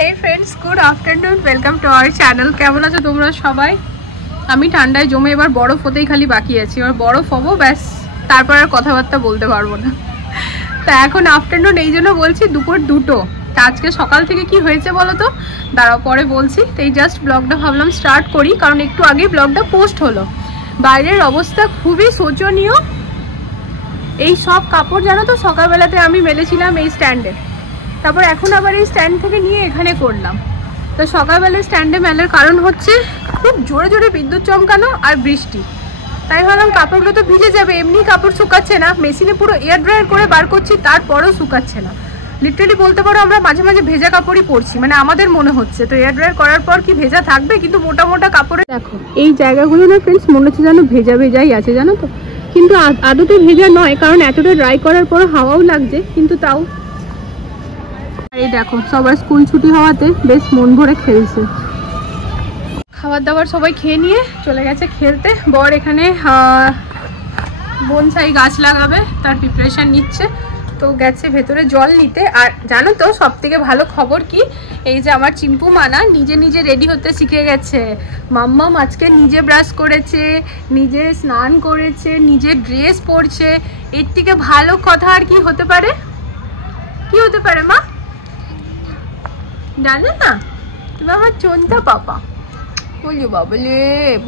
Hey friends, good afternoon. Welcome to our channel. কেমন আছো তোমরা সবাই? আমি ঠান্ডায় জমে এবার বরফ হতেই খালি বাকি আছি। এবার বরফ হবো ব্যাস, তারপর আর কথাবার্তা বলতে পারবো না। তা এখন আফটারনুন এই জন্য বলছি দুপুর 2টো। তা আজকে সকাল থেকে কি হয়েছে বলো তো, দাঁড়াও পরে বলছি। তো এই জাস্ট ব্লগটা ভাবলাম স্টার্ট করি, কারণ একটু আগে ব্লগটা পোস্ট হলো। বাইরের অবস্থা খুবই শোচনীয়। এই সব কাপড় জানো তো সকালবেলাতে আমি মেলেছিলাম এই স্ট্যান্ডে, তারপর এখন আবার এই স্ট্যান্ড থেকে নিয়ে এখানে করলাম। তো সকালবেলা স্ট্যান্ডে মেলার কারণ হচ্ছে খুব জোরে জোরে বিদ্যুৎ চমকানো আর বৃষ্টি। তাই ভাবলাম কাপড়গুলো তো ভিজে যাবে, এমনি কাপড় শুকাচ্ছে না, মেশিনে পুরো এয়ার ড্রায়ার করে বার করছি তারপরেও শুকাচ্ছে না। লিটারালি বলতে পারো আমরা মাঝে মাঝে ভেজা কাপড়ই পরছি, মানে আমাদের মনে হচ্ছে। তো এয়ার ড্রায়ার করার পর কি ভেজা থাকবে, কিন্তু মোটা মোটা কাপড়ে দেখো এই জায়গাগুলো না ফ্রেন্ডস মনে হচ্ছে যেন ভেজা ভেজাই আছে জানো তো, কিন্তু আদতে ভেজা নয়, কারণ এতটা ড্রাই করার পর হাওয়াও লাগছে, কিন্তু তাও। এই দেখো সবার স্কুল ছুটি হওয়াতে বেশ মন ভরে খেলছে। খাবার দাবার সবাই খেয়ে নিয়ে চলে গেছে খেলতে। বর এখানে বনসাই গাছ লাগাবে, তার প্রিপারেশন নিচ্ছে। তো গেছে ভেতরে জল নিতে। আর জানো তো সব থেকে ভালো খবর কি, এই যে আমার চিম্পু মানা নিজে নিজে রেডি হতে শিখে গেছে। মাম্মাম আজকে নিজে ব্রাশ করেছে, নিজে স্নান করেছে, নিজে ড্রেস পরছে। এর থেকে ভালো কথা আর কি হতে পারে? কি হতে পারে মা জানে না? তুমি আমার চোনটা পাপা বলি বাবলে,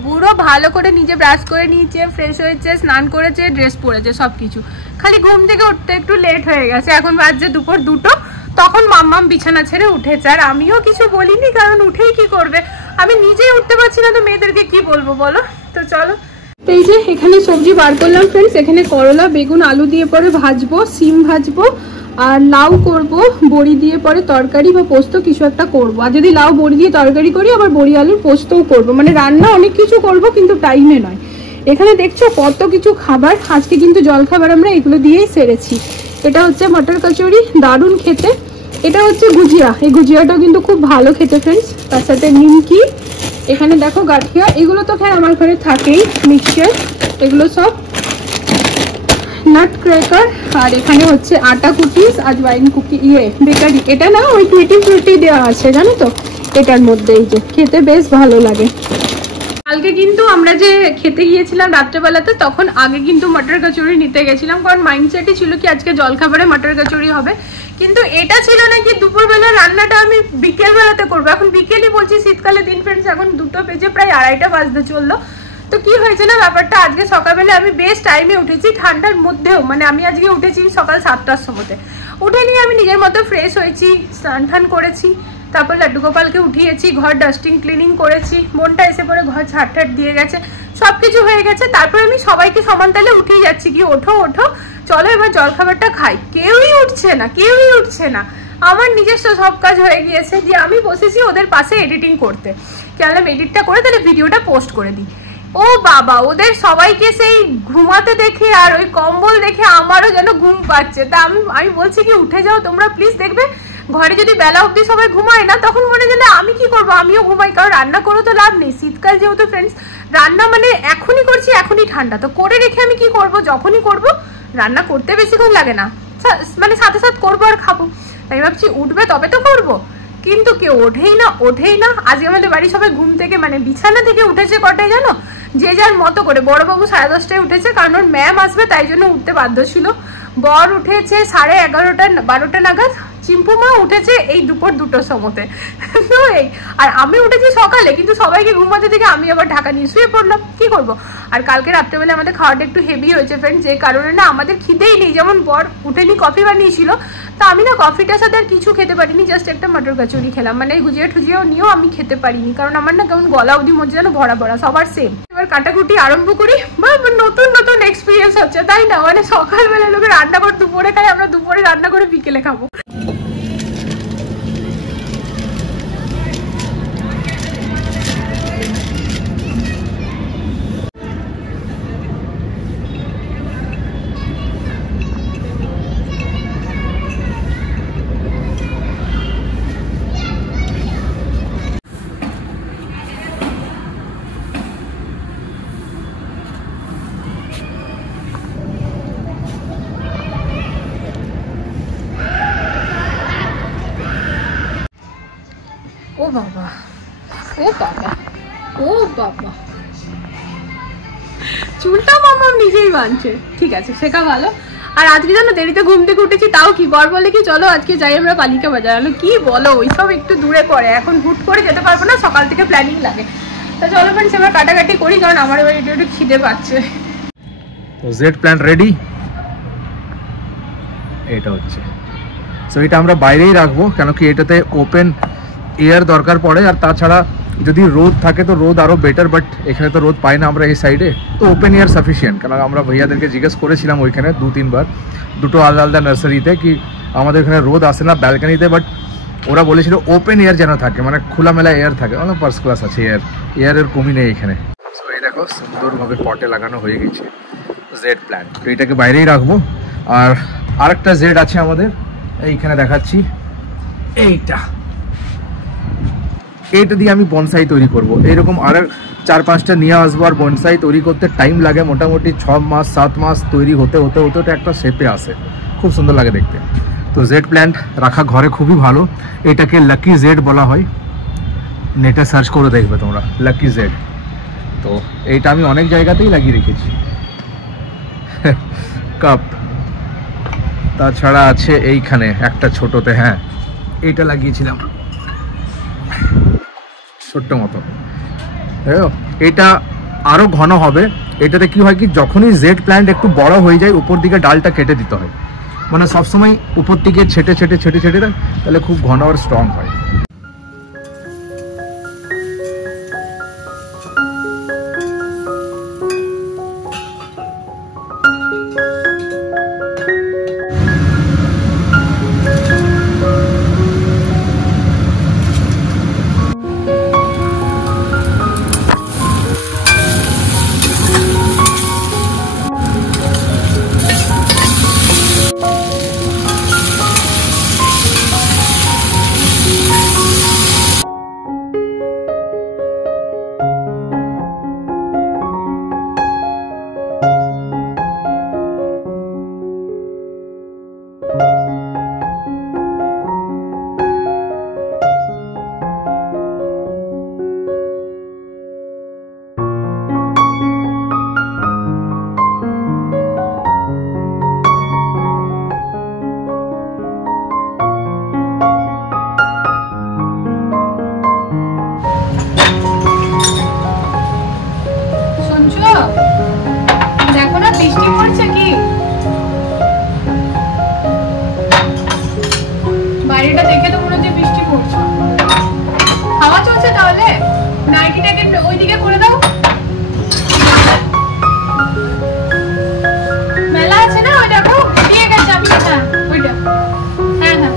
পুরো ভালো করে নিজে ব্রাশ করে নিয়েছে, ফ্রেশ হয়েছে, স্নান করেছে, ড্রেস পরেছে, সব কিছু। খালি ঘুম থেকে উঠতে একটু লেট হয়ে গেছে। এখন বাজছে দুপুর 2টো, তখন মাম্মাম বিছানা ছেড়ে উঠেছে। আর আমিও কিছু বলিনি, কারণ উঠেই কি করবে, আমি নিজেই উঠতে পারছি না, তো মেয়েদেরকে কি বলবো বলো। তো চলো, এই যে এখানে সবজি বার করলাম ফ্রেন্ডস। এখানে করলা, বেগুন, আলু দিয়ে পরে ভাজবো, সিম ভাজবো, আর লাউ করব, বড়ি দিয়ে পরে তরকারি বা পোস্ত কিছু একটা করব। আর যদি লাউ বড়ি দিয়ে তরকারি করি, আবার বড়ি আলুর পোস্তও করব। মানে রান্না অনেক কিছু করব, কিন্তু টাইমে নয়। এখানে দেখছো কত কিছু খাবার। আজকে কিন্তু জল খাবার আমরা এগুলো দিয়েই সেরেছি। এটা হচ্ছে মটর কচুরি, দারুণ খেতে। এটা হচ্ছে গুজিয়া, এই গুজিয়াটাও কিন্তু খুব ভালো খেতে ফ্রেন্ডস। তার সাথে নিমকি, এখানে দেখো গাঠিয়া, এগুলো তো খেয়ে আমার ঘরে থাকেই। মিক্সচার, এগুলো সব নাট ক্র্যাকার। আর এখানে হচ্ছে আটা কুকিজ, আজওয়াইন কুকি, বেকারি। এটা না ওই টুইটি ফ্রুটি দেওয়া আছে জানো তো এটার মধ্যে। এই যে খেতে বেশ ভালো লাগে। কালকে কিন্তু আমরা যে খেতে গিয়েছিলাম রাত্রেবেলাতে, তখন আগে কিন্তু মটর কচুরি নিতে গেছিলাম, কারণ মাইন্ডসেটই ছিল কি আজকে জলখাবারে মটর কচুরি হবে। কিন্তু এটা ছিল না কি দুপুরবেলা রান্নাটা আমি বিকেল বেলাতে করবো। এখন বিকেলই বলছি, শীতকালে দিন ফ্রেন্ডস, এখন 2টো বেজে প্রায় 2:30টা বাজতে চললো। তো কি হয়েছে না ব্যাপারটা, আজকে সকালবেলা আমি বেশ টাইমে উঠেছি, ঠান্ডার মধ্যেও। মানে আমি আজকে উঠেছি সকাল 7টার সময়তে। উঠে নিয়ে আমি নিজের মতো ফ্রেশ হয়েছি, স্নান টান করেছি, তারপর লাড্ডু গোপালকে উঠিয়েছি, ঘর ডাস্টিং ক্লিনিং করেছি, বোনটা এসে পরে ঘর ঝাড় ঠাট দিয়ে গেছে, সব কিছু হয়ে গেছে। তারপর আমি সবাইকে সমান তালে উঠেই যাচ্ছি, কি ওঠো ওঠো চলো এবার জলখাবারটা খাই। কেউই উঠছে না, কেউই উঠছে না। আমার নিজস্ব সব কাজ হয়ে গিয়েছে, যে আমি বসেছি ওদের পাশে এডিটিং করতে। কেননা এডিটটা করে তাহলে ভিডিওটা পোস্ট করে দিই। ও বাবা, ওদের সবাইকে সেই ঘুমাতে দেখে আর ওই কম্বল দেখে আমারও যেন ঘুম পাচ্ছে। তা আমি বলছি কি উঠে যাও তোমরা প্লিজ। দেখবে ঘরে যদি বেলা অবধি সবাই ঘুমায় না, তখন মনে গেলে আমি কি করবো, আমিও ঘুমাই, কারণ রান্না করে তো লাভ নেই। শীতকাল যেহেতু ফ্রেন্ডস, রান্না মানে এখনই করছি, এখনই ঠান্ডা, তো করে রেখে আমি কি করব, যখনই করব। রান্না করতে বেশিক্ষণ লাগে না, মানে সাথে সাথে করবো আর খাবো। তাই ভাবছি উঠবে তবে তো করবো, কিন্তু কেউ ওঠেই না, ওঠেই না। আজকে আমাদের বাড়ি সবাই ঘুম থেকে মানে বিছানা থেকে উঠেছে কটায় জানো, যে যার মতো করে। বড়বাবু 11:30টায় উঠেছে, কারণ ওর ম্যাম আসবে, তাই জন্য উঠতে বাধ্য ছিল। বর উঠেছে 11:30টা 12টা নাগাদ। চিম্পু মা উঠেছে এই দুপুর 2টোর সময়তে। আর আমি উঠেছি সকালে, কিন্তু সবাইকে ঘুমাতে থেকে আমি আবার ঢাকা নিয়ে শুয়ে পড়লাম। কি করবো। আর কালকে রাত্রেবেলা আমাদের খাওয়াটা একটু হেভি হয়েছে ফ্রেন্ড, যে কারণে না আমাদের খিদেই নেই। যেমন বর উঠেনি, কফি বানিয়েছিল, তা আমি না কফিটার সাথে আর কিছু খেতে পারিনি, জাস্ট একটা মটর কচুরি খেলাম। মানে গুজিয়া টুজিয়াও নিয়েও আমি খেতে পারিনি, কারণ আমার না কেমন গলা অবধি মধ্যে যেন ভরা ভরা, সবার সেম। এবার কাটাকুটি আরম্ভ করি। বা নতুন নতুন এক্সপিরিয়েন্স হচ্ছে, তাই না? মানে সকালবেলা লোকে রান্না করে দুপুরে খাই, আমরা দুপুরে রান্না করে বিকেলে খাবো। ও বাবা, ও বাবা, ও বাবা, চুলটা মামা নিজেই বাঁধছে। ঠিক আছে, শেখা ভালো। আর আজকে যেন দেরিতে ঘুম থেকে উঠেছি, তাও কি বর বলে কি চলো আজকে যাই আমরা পালিকা বাজার। কি বলো, ওইসব একটু দূরে পড়ে, এখন হুট করে যেতে পারবো না, সকাল থেকে প্ল্যানিং লাগে। তো চলো ফ্রেন্ডস এবার কাটাকাটি করি, কারণ আমার এবার একটু খিদে পাচ্ছে। তো জেড প্ল্যান রেডি, এটা হচ্ছে। সো এটা আমরা বাইরেই রাখবো, কেন কি এটাতে ওপেন এয়ার দরকার পড়ে। আর তাছাড়া যদি রোদ থাকে তো রোদ আরও বেটার, বাট এখানে তো রোদ পাই না আমরা এই সাইডে, তো ওপেন এয়ার সাফিসিয়েন্ট। কারণ আমরা ভাইয়াদেরকে জিজ্ঞেস করেছিলাম ওইখানে 2-3 বার, দুটো আলাদা আলাদা নার্সারিতে, কি আমাদের এখানে রোদ আসে না ব্যালকানিতে, বাট ওরা বলেছিল ওপেন এয়ার যেন থাকে, মানে খোলামেলা এয়ার থাকে। মানে ফার্স্ট ক্লাস আছে এয়ারের কমই নেই এখানে। সো এই দেখো সুন্দরভাবে পটে লাগানো হয়ে গেছে জেড প্ল্যান্ট। তো এটাকে বাইরেই রাখবো। আর আরেকটা জেড আছে আমাদের, এইখানে দেখাচ্ছি, এইটা দিয়ে আমি বনসাই তৈরি করব। এইরকম আর 4-5টা নিয়ে আসবো। আর বনসাই তৈরি করতে টাইম লাগে মোটামুটি 6 মাস 7 মাস, তৈরি হতে হতে হতে হতে একটা শেপে আসে, খুব সুন্দর লাগে দেখতে। তো জেড প্ল্যান্ট রাখা ঘরে খুবই ভালো। এটাকে লাকি জেড বলা হয়, নেটে সার্চ করে দেখবে তোমরা লাকি জেড। তো এইটা আমি অনেক জায়গাতেই লাগিয়ে রেখেছি। কাপ, তাছাড়া আছে এইখানে একটা ছোটতে, হ্যাঁ এইটা লাগিয়েছিলাম ছোট্ট মতো। এটা আরো ঘন হবে। এটাতে কি হয় কি, যখনই জেড প্ল্যান্ট একটু বড় হয়ে যায় উপর দিকে ডালটা কেটে দিতে হয়, মানে সবসময় উপর দিকে ছেটে ছেটে ছেটে ছেটে দেয়, তাহলে খুব ঘন আর স্ট্রং হয়। দেখো না বৃষ্টি পড়ছে, কি বাইরেটা দেখে তো মনে হচ্ছে বৃষ্টি পড়ছে। হাওয়া চলছে, তাহলে নাইটিটাকে ওইদিকে করে দাও। মেলা আছে না, ওই দেখো দিয়ে গেছে। আমি হ্যাঁ ওইটা, হ্যাঁ হ্যাঁ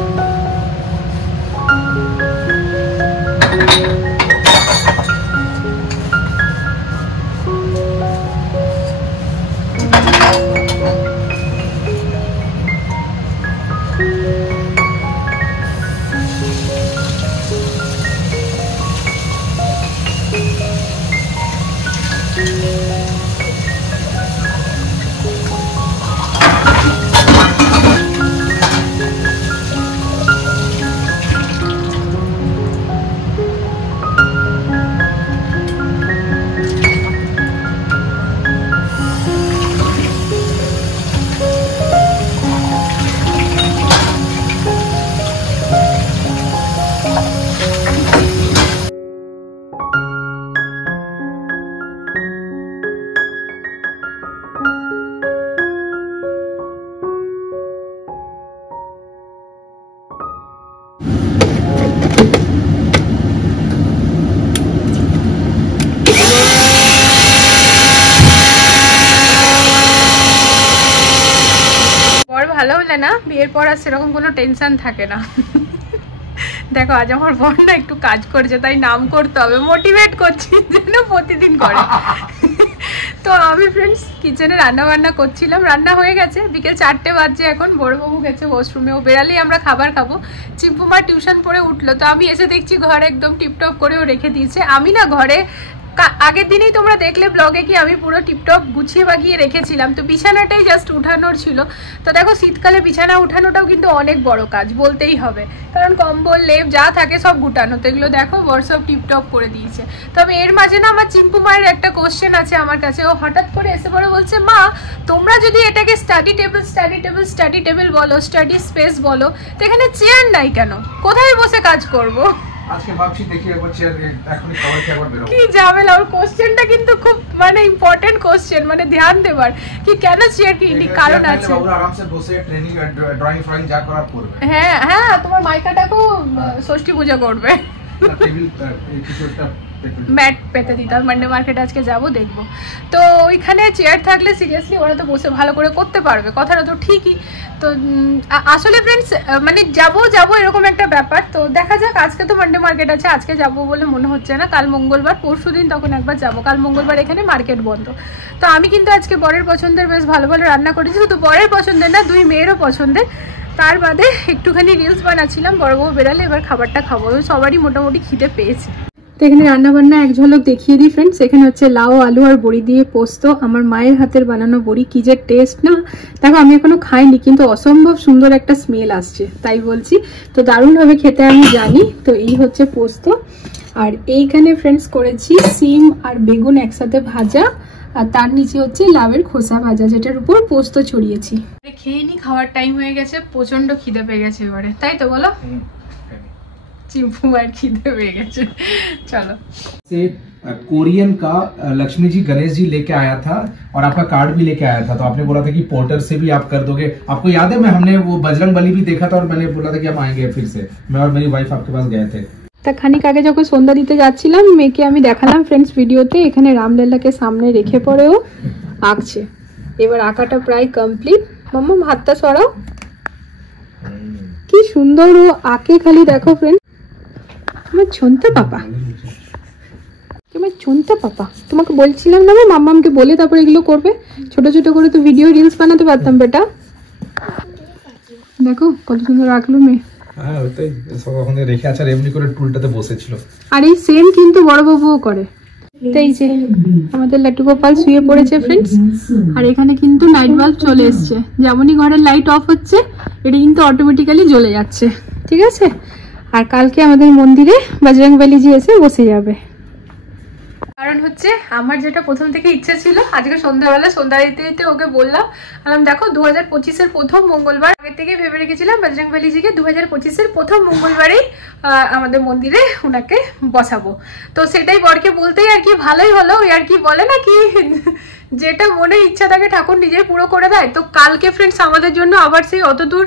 ভালো হলে না বিয়ের পর আর সেরকম কোনো টেনশন থাকে না। দেখো আজ আমার বোন না একটু কাজ করছে, তাই নাম করতে হবে, মোটিভেট করছি যেন প্রতিদিন করে। তো আমি ফ্রেন্ডস কিচেনে রান্না বান্না করছিলাম, রান্না হয়ে গেছে, বিকেল 4টে বাজছে এখন। বড়বাবু গেছে ওয়াশরুমে, ও বেরালেই আমরা খাবার খাবো। চিম্পুমা টিউশন পড়ে উঠলো, তো আমি এসে দেখছি ঘর একদম টিপটপ করেও রেখে দিয়েছে। আমি না ঘরে আগের দিনেই তোমরা দেখলে ব্লগে কি আমি পুরো টিপটপ গুছিয়ে বাগিয়ে রেখেছিলাম, তো বিছানাটাই জাস্ট উঠানোর ছিল। তো দেখো শীতকালে বিছানা উঠানোটাও কিন্তু অনেক বড় কাজ বলতেই হবে, কারণ কম্বল লেপ যা থাকে সব গুটানো, তো এগুলো দেখো বড় সব টিপটপ করে দিয়েছে। তবে এর মাঝে না আমার চিম্পু মায়ের একটা কোশ্চেন আছে আমার কাছে, ও হঠাৎ করে এসে পরে বলছে, মা তোমরা যদি এটাকে স্টাডি টেবিল বলো, স্টাডি স্পেস বলো, তো এখানে চেয়ার নাই কেন, কোথায় বসে কাজ করব? আজকে ভাবছি দেখি একবার চেয়ার এখনই খাবার খেয়ে একবার বেরোবো। কি ঝামেলা, ওর কোশ্চেনটা কিন্তু খুব মানে ইম্পর্টেন্ট কোশ্চেন, মানে ধ্যান দেবার কি কেন চেয়ার কিনি, কারণ আছে। বাবুরা আরামসে বসে ট্রেনিং ড্রয়িং ফ্রয়িং যা করার করবে। হ্যাঁ হ্যাঁ, তোমার মাইকাটাকেও ষষ্ঠী পূজা করবে, টেবিল কিছু একটা ম্যাট পেতে দিতে হবে। মান্ডে মার্কেট আজকে যাবো, দেখবো। তো ওইখানে চেয়ার থাকলে সিরিয়াসলি ওরা তো বসে ভালো করে করতে পারবে, কথাটা তো ঠিকই। তো আসলে ফ্রেন্ডস মানে যাবো এরকম একটা ব্যাপার। তো দেখা যাক, আজকে তো মান্ডে মার্কেট আছে, আজকে যাবো বলে মনে হচ্ছে না, কাল মঙ্গলবার, পরশু দিন তখন একবার যাবো। কাল মঙ্গলবার এখানে মার্কেট বন্ধ। তো আমি কিন্তু আজকে বরের পছন্দের বেশ ভালো ভালো রান্না করেছি, শুধু বরের পছন্দের না, দুই মেয়েরও পছন্দের। তার বাদে একটুখানি রিলস বানাচ্ছিলাম, বড় বউ বেরালে এবার খাবারটা খাবো, সবারই মোটামুটি খিদে পেয়েছে। তো এখানে রান্নাবান্না এক ঝলক দেখিয়ে দিই ফ্রেন্ডস। এখানে হচ্ছে লাউ, আলু আর বড়ি দিয়ে পোস্ত, আমার মায়ের হাতের বানানো বড়ি, কি যে টেস্ট না। দেখো আমি এখনো খাইনি, কিন্তু অসম্ভব সুন্দর একটা স্মেল আসছে, তাই বলছি। তো দারুণভাবে খেতে আমি জানি। তো এই হচ্ছে পোস্ত, আর এইখানে ফ্রেন্ডস করেছি সিম আর বেগুন একসাথে ভাজা, আর তার নিচে হচ্ছে লাউয়ের খোসা ভাজা, যেটার উপর পোস্ত ছড়িয়েছি। খেয়ে নি, খাওয়ার টাইম হয়ে গেছে, প্রচন্ড খিদে পেয়ে গেছে এবারে, তাই তো বলো? चिंपू मार खीदे पे गए, चलो। से कोरियन का लक्ष्मी जी गणेश जी लेके आया था और आपका कार्ड भी लेके आया था, तो आपने बोला था कि पोर्टर से भी आप कर दोगे। आपको याद है हमने वो बजरंग बली भी देखा था और मैंने बोला था कि हम आएंगे फिर से, मैं और मेरी वाइफ आपके पास गए थे। তা খানিক আগে যখন সন্ধ্যা দিতে যাচ্ছিলাম, মেয়েকে আমি দেখালাম ফ্রেন্ডস ভিডিওতে, এখানে রামলালাকে সামনে রেখে পরেও আঁকছে। এবার আঁকাটা প্রায় কমপ্লিট। মাম্মা হাতটা সরাও, কি সুন্দর ও আঁকে, খালি দেখো ফ্রেন্ড। আমার ছোনতে পাপা, তোমার ছোনতে পাপা, তোমাকে বলছিলাম না মাম্মামকে বলে তারপর এগুলো করবে, ছোট ছোট করে তো ভিডিও রিলস বানাতে পারতাম বেটা। দেখো কত সুন্দর আঁকলো মেয়ে। হ্যাঁ ওইটাই সব ওখানে রেখে আছে, আর এমনি করে টুলটাতে বসেছিল। আর এই সেম কিন্তু বড় বাবুও করে। এই যে আমাদের লাট্টু গোপাল শুয়ে পড়েছে ফ্রেন্ডস, আর এখানে কিন্তু নাইট বাল্ব চলে এসছে, যেমনই ঘরের লাইট অফ হচ্ছে এটা কিন্তু অটোমেটিক্যালি জ্বলে যাচ্ছে, ঠিক আছে। আর কালকে আমাদের মন্দিরে বজরংবলী জি এসে বসে যাবে। কারণ হচ্ছে আমার যেটা প্রথম থেকে ইচ্ছা ছিল, আজকে সন্ধ্যাবেলা সন্ধ্যা দিতে ওকে বললাম, দেখো 2025-এর প্রথম মঙ্গলবার, আগে থেকে ভেবে রেখেছিলাম বজরংবলী জিকে 2025-এর প্রথম মঙ্গলবারেই আমাদের মন্দিরে ওনাকে বসাবো। তো সেটাই বরকে বলতেই আর কি ভালোই হলো, আর কি বলে না কি, যেটা মনে ইচ্ছা থাকে ঠাকুর নিজেই পুরো করে দেয়। তো কালকে ফ্রেন্ডস আমাদের জন্য আবার সেই অত দূর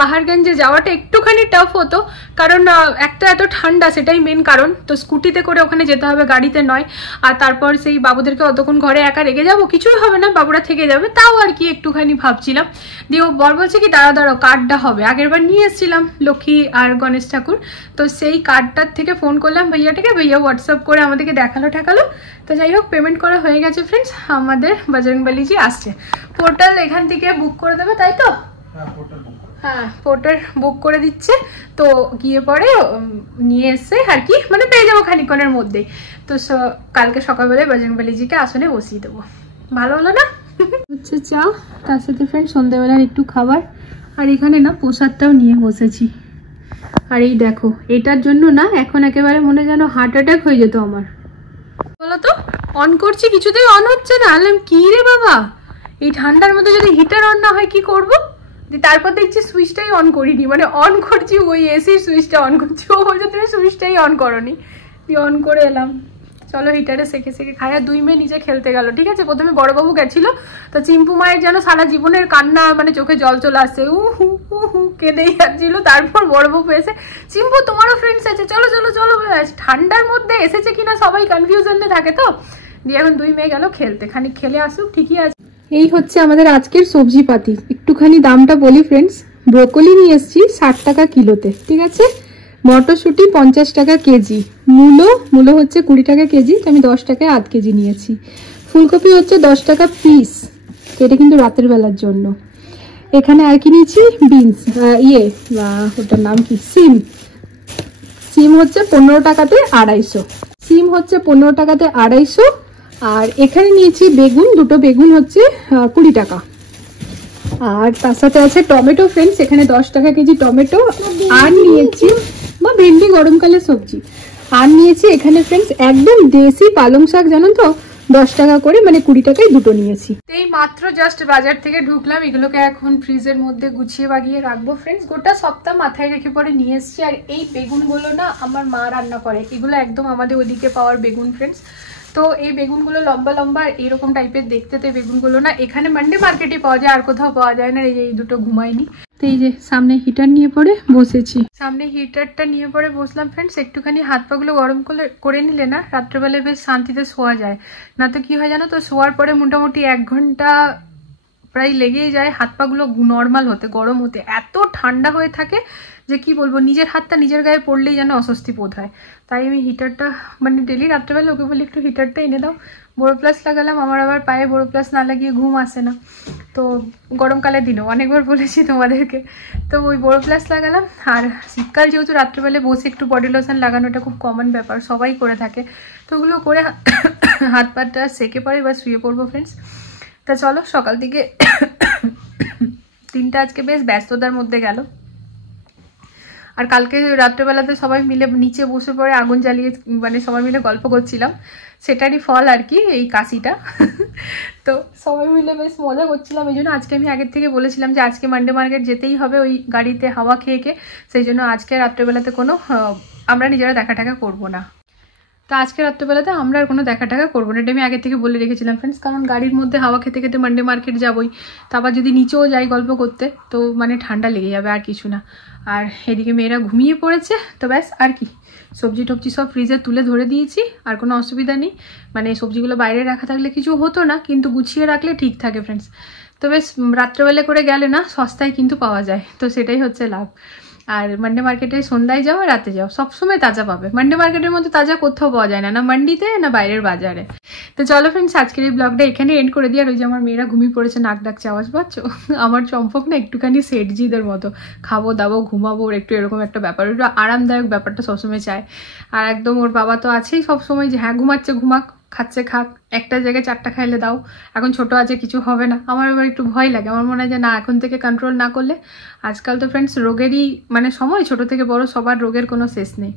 পাহাড়গঞ্জে যাওয়াটা একটুখানি টাফ হতো, কারণ একটা এত ঠান্ডা, সেটাই মেন কারণ। তো স্কুটিতে করে ওখানে যেতে হবে, গাড়িতে নয়। আর তারপর সেই বাবুদেরকে অতক্ষণ ঘরে একা রেখে যাবো, কিছুই হবে না, বাবুরা থেকে যাবে, তাও আর কি একটুখানি ভাবছিলাম। দিয়ে ও বর বলছে কি দাঁড়াও কার্ডটা হবে, আগের বার নিয়ে এসেছিলাম লক্ষ্মী আর গণেশ ঠাকুর, তো সেই কার্ডটার থেকে ফোন করলাম ভাইয়াটাকে, ভাইয়া হোয়াটসঅ্যাপ করে আমাদেরকে দেখালো। তো যাই হোক পেমেন্ট করা হয়ে গেছে ফ্রেন্ডস, আমাদের বজরংবলী জি আসছে। পোর্টাল এখান থেকে বুক করে দেবে, তাই তো? হ্যাঁ পোর্টাল বুক করে দিচ্ছে, তো গিয়ে পরে নিয়ে এসে আর কি মানে পেয়ে যাবো খানিকক্ষণের মধ্যেই। তো কালকে সকালবেলায় বজরংবলী জিকে আসনে বসিয়ে দেবো। ভালো হলো না? হচ্ছে চা, তার সাথে ফ্রেন্ড সন্ধ্যেবেলার একটু খাবার, আর এখানে না প্রসাদটাও নিয়ে বসেছি। আর এই দেখো, এটার জন্য না এখন একেবারে মনে যেন হার্ট অ্যাটাক হয়ে যেত আমার। বলো তো, অন করছি কিছুতেই অন হচ্ছে না, আলাম কি রে বাবা, এই ঠান্ডার মধ্যে যদি হিটার অন না হয় কি করব? তারপর দেখছি সুইচটাই অন করিনি, মানে অন করছি ওই এসির সুইচটা অন করছি, ও বলছে তুমি সুইচটাই অন করনি, দিয়ে অন করে এলাম। চলো হিটারে সেকে খাই। আর দুই মেয়ে নিচে খেলতে গেল, ঠিক আছে। প্রথমে বড়বাবু গেছিল, তো চিম্পু মায়ের যেন সারা জীবনের কান্না, মানে চোখে জল চলে আসছে, কেঁদেই যাচ্ছিল। তারপর বড়বাবু এসে চিম্পু তোমারও ফ্রেন্ডস আছে, চলো চলো চলো, ঠান্ডার মধ্যে এসেছে কিনা সবাই কনফিউশনে থাকে, তো দিয়ে এখন দুই মেয়ে গেল খেলতে, খানিক খেলে আসুক, ঠিকই আছে। এই হচ্ছে আমাদের আজকের সবজি পাতি, একটুখানি দামটা বলি ফ্রেন্ডস। ব্রোকলি নিয়ে এসছি 60 টাকা কিলোতে, ঠিক আছে। মটরশুঁটি 50 টাকা কেজি, মূলো হচ্ছে 20 টাকা কেজি, তো আমি 10 টাকায় আধ কেজি নিয়েছি। ফুলকপি হচ্ছে 10 টাকা পিস, এটা কিন্তু রাতের বেলার জন্য। এখানে আর কি নিয়েছি বিনস, ওটার নাম কি, সিম হচ্ছে 15 টাকাতে 250। সিম হচ্ছে 15 টাকাতে 250, আর এখানে নিয়েছি বেগুন, দুটো বেগুন হচ্ছে 20 টাকা। আর তার সাথে আছে টমেটো ফ্রেন্ডস, এখানে 10 টাকা কেজি টমেটো। আর নিয়েছি বা ভেন্ডি, গরমকালের সবজি। আর নিয়েছি এখানে ফ্রেন্ডস একদম দেশি পালং শাক, জানো তো, 10 টাকা করে, মানে 20 টাকায় দুটো নিয়েছি। এই মাত্র জাস্ট বাজার থেকে ঢুকলাম, এগুলোকে এখন ফ্রিজের মধ্যে গুছিয়ে বাগিয়ে রাখবো ফ্রেন্ডস। গোটা সপ্তাহ মাথায় রেখে পরে নিয়ে এসেছি। আর এই বেগুনগুলো না আমার মা রান্না করে, এগুলো একদম আমাদের ওদিকে পাওয়ার বেগুন ফ্রেন্ডস। তো এই বেগুনগুলো লম্বা লম্বা এইরকম টাইপের দেখতে। তো এই বেগুনগুলো না এখানে মান্ডি মার্কেটে পাওয়া যায়, আর কোথাও পাওয়া যায় না। এই দুটো ঘুমায়নি। তো এই যে সামনে হিটার নিয়ে পরে বসেছি, সামনে হিটারটা নিয়ে পরে বসলাম ফ্রেন্ডস। একটুখানি হাত পাগুলো গরম করে নিলে না রাত্রেবেলায় বেশ শান্তিতে শোয়া যায়। না তো কি হয় জানো তো, শোয়ার পরে মোটামুটি 1 ঘন্টা প্রায় লেগেই যায় হাত পাগুলো নর্মাল হতে, গরম হতে। এত ঠান্ডা হয়ে থাকে যে কি বলবো, নিজের হাতটা নিজের গায়ে পড়লেই যেন অস্বস্তি বোধ হয়। তাই আমি হিটারটা মানে ডেলি রাত্রেবেলা ওকে বলি একটু হিটারটা এনে দাও। বোরো প্লাস লাগালাম, আমার আবার পায়ে বোরো প্লাস না লাগিয়ে ঘুম আসে না। তো গরমকালের দিনও অনেকবার বলেছি তোমাদেরকে, তো ওই বোরো প্লাস লাগালাম। আর শীতকাল যেহেতু রাত্রেবেলা বসে একটু বডি লোশন লাগানোটা খুব কমন ব্যাপার, সবাই করে থাকে। তো ওগুলো করে হাত পাটা সেকে পরে এবার শুয়ে পড়বো ফ্রেন্ডস। তা চলো, সকাল থেকে দিনটা আজকে বেশ ব্যস্ততার মধ্যে গেল। আর কালকে রাত্রেবেলাতে সবাই মিলে নিচে বসে পড়ে আগুন জ্বালিয়ে মানে সবাই মিলে গল্প করছিলাম, সেটারই ফল আর কি এই কাশিটা। তো সবাই মিলে বেশ মজা করছিলাম। এই জন্য আজকে আমি আগের থেকে বলেছিলাম যে আজকে মান্ডে মার্কেট যেতেই হবে ওই গাড়িতে হাওয়া খেয়ে খেয়ে। সেই জন্য আজকে রাত্রেবেলাতে কোনো আমরা নিজেরা দেখা টাকা করবো না। তো আজকে রাত্রেবেলাতে আমরা আর কোনো দেখা টাকা করবো না, এটা আমি আগে থেকে বলে রেখেছিলাম ফ্রেন্ডস। কারণ গাড়ির মধ্যে হাওয়া খেতে খেতে মান্ডে মার্কেট যাবোই, তো আবার যদি নিচেও যাই গল্প করতে তো মানে ঠান্ডা লেগে যাবে, আর কিছু না। আর এদিকে মেয়েরা ঘুমিয়ে পড়েছে, তো ব্যাস আর কি। সবজি টবজি সব ফ্রিজে তুলে ধরে দিয়েছি, আর কোনো অসুবিধা নেই। মানে সবজিগুলো বাইরে রাখা থাকলে কিছু হতো না, কিন্তু গুছিয়ে রাখলে ঠিক থাকে ফ্রেন্ডস। তো বেশ রাত্রেবেলা করে গেলে না সস্তায় কিন্তু পাওয়া যায়, তো সেটাই হচ্ছে লাভ। আর মান্ডে মার্কেটে সন্ধ্যায় যাও রাতে যাও সবসময় তাজা পাবে। মান্ডে মার্কেটের মধ্যে তাজা কোথাও পাওয়া যায় না, না মান্ডিতে না বাইরের বাজারে। তো চলো ফ্রেন্ডস, আজকের এই ব্লগটা এখানে এন্ড করে দিই। আর ওই যে আমার মেয়েরা ঘুমিয়ে পড়েছে, নাক ডাকছে, আওয়াজ পাচ্ছ? আমার চম্পক না একটুখানি সেটজিদের মতো, খাবো দাবো ঘুমাবো, ওর একটু এরকম একটা ব্যাপার, একটু আরামদায়ক ব্যাপারটা সবসময় চায়। আর একদম ওর বাবা তো আছেই সবসময় যে হ্যাঁ ঘুমাচ্ছে ঘুমাক, খাচ্ছে খাক, একটা জায়গায় 4টা খাইলে দাও। এখন ছোট আছে কিছু হবে না। আমার এবার একটু ভয় লাগে, আমার মনে হয় যে না এখন থেকে কন্ট্রোল না করলে। আজকাল তো ফ্রেন্ডস রোগেরই মানে সময়, ছোট থেকে বড় সবার রোগের কোনো শেষ নেই।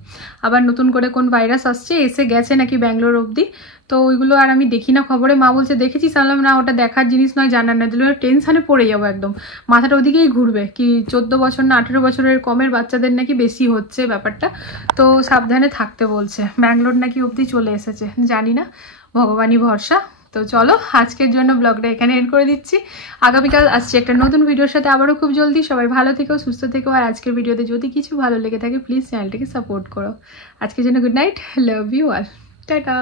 আবার নতুন করে কোন ভাইরাস আসছে, এসে গেছে নাকি ব্যাঙ্গালোর অবধি, তো ওইগুলো আর আমি দেখি না খবরে। মা বলছে দেখেছিস, আনলাম না, ওটা দেখার জিনিস নয়, জানার না, দিলে টেনশনে পড়ে যাবো একদম, মাথাটা ওদিকেই ঘুরবে। কি 14 বছর না 18 বছরের কমের বাচ্চাদের নাকি বেশি হচ্ছে ব্যাপারটা, তো সাবধানে থাকতে বলছে। ব্যাঙ্গালোর নাকি অবধি চলে এসেছে, জানি না, ভগবানই ভরসা। তো চলো আজকের জন্য ব্লগটা এখানে এন্ড করে দিচ্ছি। আগামীকাল আসছি একটা নতুন ভিডিওর সাথে আবারও খুব জলদি। সবাই ভালো থেকো, সুস্থ থেকো। আর আজকের ভিডিওতে যদি কিছু ভালো লেগে থাকে প্লিজ চ্যানেলটাকে সাপোর্ট করো। আজকের জন্য good night, love you all, tata.